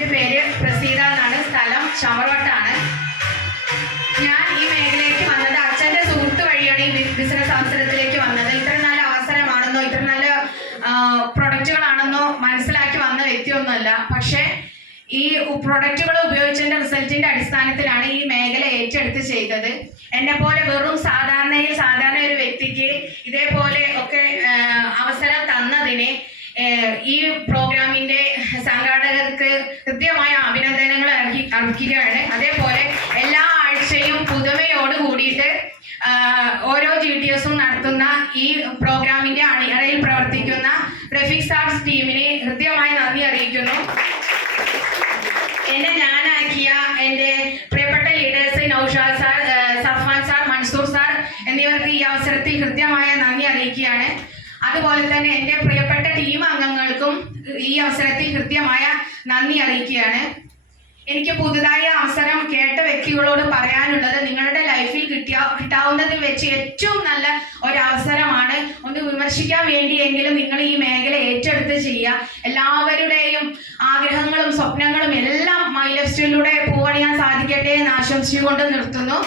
എൻ്റെ പേര് പ്രസീത എന്നാണ്. സ്ഥലം ചമർവട്ടാണ്. ഞാൻ ഈ മേഖലയിലേക്ക് വന്നത് അച്ഛൻ്റെ സുഹൃത്ത് വഴിയാണ് ഈ ബിസിനസ് അവസരത്തിലേക്ക് വന്നത്. ഇത്ര നല്ല അവസരമാണെന്നോ ഇത്ര നല്ല പ്രൊഡക്റ്റുകളാണെന്നോ മനസ്സിലാക്കി വന്ന വ്യക്തിയൊന്നുമല്ല. പക്ഷേ ഈ പ്രൊഡക്റ്റുകൾ ഉപയോഗിച്ചതിൻ്റെ റിസൾട്ടിൻ്റെ അടിസ്ഥാനത്തിലാണ് ഈ മേഖല ഏറ്റെടുത്ത് ചെയ്തത്. എന്നെപ്പോലെ വെറും സാധാരണ ഒരു വ്യക്തിക്ക് ഇതേപോലെ ഒക്കെ അവസരം തന്നതിന് ഈ പ്രോഗ്രാമിൻ്റെ സംഘാടകർക്ക് കൃത്യമായ അഭിനന്ദനങ്ങൾ അർപ്പിക്കുകയാണ്. അതേപോലെ എല്ലാ ആഴ്ചയും പുതുമയോട് കൂടിയിട്ട് ഓരോ GTSും നടത്തുന്ന ഈ പ്രോഗ്രാമിൻ്റെ അണിയറയിൽ പ്രവർത്തിക്കുന്ന റഫീഖ് സാർസ് ടീമിനെ കൃത്യമായി നന്ദി അറിയിക്കുന്നു. എന്നെ ഞാനാക്കിയ എൻ്റെ പ്രിയപ്പെട്ട leaders Naushad sir, Safwan sir, Mansoor sir എന്നിവർക്ക് ഈ അവസരത്തിൽ കൃത്യമായ നന്ദി അറിയിക്കുകയാണ്. അതുപോലെ തന്നെ എൻ്റെ പ്രിയപ്പെട്ട ടീം അംഗങ്ങൾക്കും ഈ അവസരത്തിൽ കൃത്യമായ നന്ദി അറിയിക്കുകയാണ്. എനിക്ക് പുതുതായി അവസരം കേട്ട വ്യക്തികളോട് പറയാനുള്ളത്, നിങ്ങളുടെ ലൈഫിൽ കിട്ടാവുന്നതിൽ വെച്ച് ഏറ്റവും നല്ല ഒരവസരമാണ്. ഒന്ന് വിമർശിക്കാൻ വേണ്ടിയെങ്കിലും നിങ്ങൾ ഈ മേഖല ഏറ്റെടുത്ത് ചെയ്യുക. എല്ലാവരുടെയും ആഗ്രഹങ്ങളും സ്വപ്നങ്ങളും എല്ലാം മൈ ലൈഫ് സ്റ്റൈലിലൂടെ പൂവണിയാൻ സാധിക്കട്ടെ എന്ന് ആശംസിച്ചുകൊണ്ട് നിർത്തുന്നു.